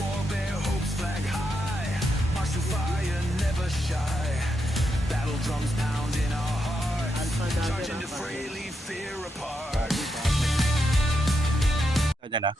war, bear hopes flag high. March to fire, never shy. Battle drums pound in our hearts. Charge into fray, leave fear apart. Kanya na.